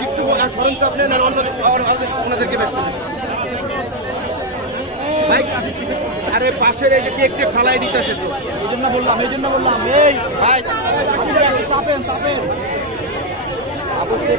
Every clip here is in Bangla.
একটু আর- পাশের এই যে কেক টেক ফালাই দিতেছে তো এই জন্য বললাম এই জন্য বললাম এই ভাই চাপেন চাপেন অবশ্যই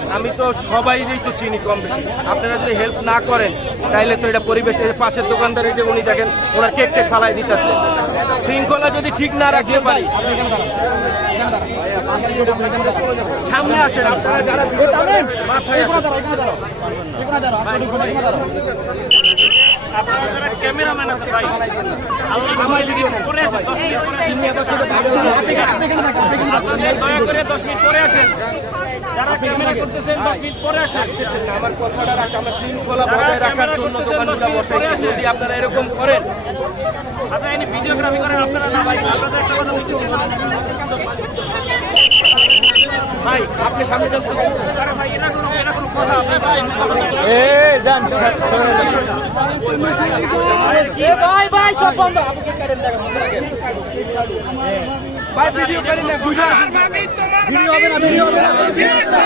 আমি তো সবাইরই তো চিনি কম বেশি। আপনারা যদি হেল্প না করেন তাহলে তো এটা পরিবেশ পাশের দোকানদারে যে উনি দেখেন ওনার কেক টেক ফালাই দিতেছে। শৃঙ্খলা যদি ঠিক না রাখতে পারি সামনে আসেন আপনারা যারা। আপনারা ক্যামেরাম্যান আছে ভাই আল্লাহ আমার ভিডিও করে আসেন দশ মিনিট আপনাদের দয়া করে দশ মিনিট পরে আসেন। যারা ক্যামেরা করতেছেন দশ মিনিট পরে আসেন। আমার কথাটা রাখ আমরা শৃঙ্খলা বজায় রাখার জন্য দোকানগুলো বসাইছি যদি আপনারা এরকম করেন। আচ্ছা এনে ভিডিওগ্রাফি করেন আপনারা না ভাই আপনাদের একটা কথা বলতেছি ভাই আপনি সামনে যান তো। আরে ভাই এটা কোনো এটা কোনো কথা আছে? ভাই ভাই সব বন্ধ। ভাই ভিডিও করেন না বুঝা ভিডিও হবে না ভিডিও হবে না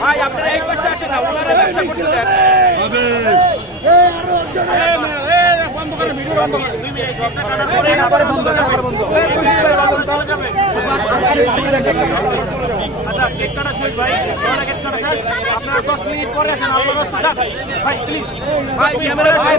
ভাই আপনারা এই পাশে আসেন না ওনারা ব্যবসা করতে দেন আচ্ছা কেক কাটা শেষ ভাই আপনারা কেক কাটা শেষ আপনারা দশ মিনিট পরে আসেন আল্লাহ রাস্তা ভাই প্লিজ ভাই ক্যামেরা ভাই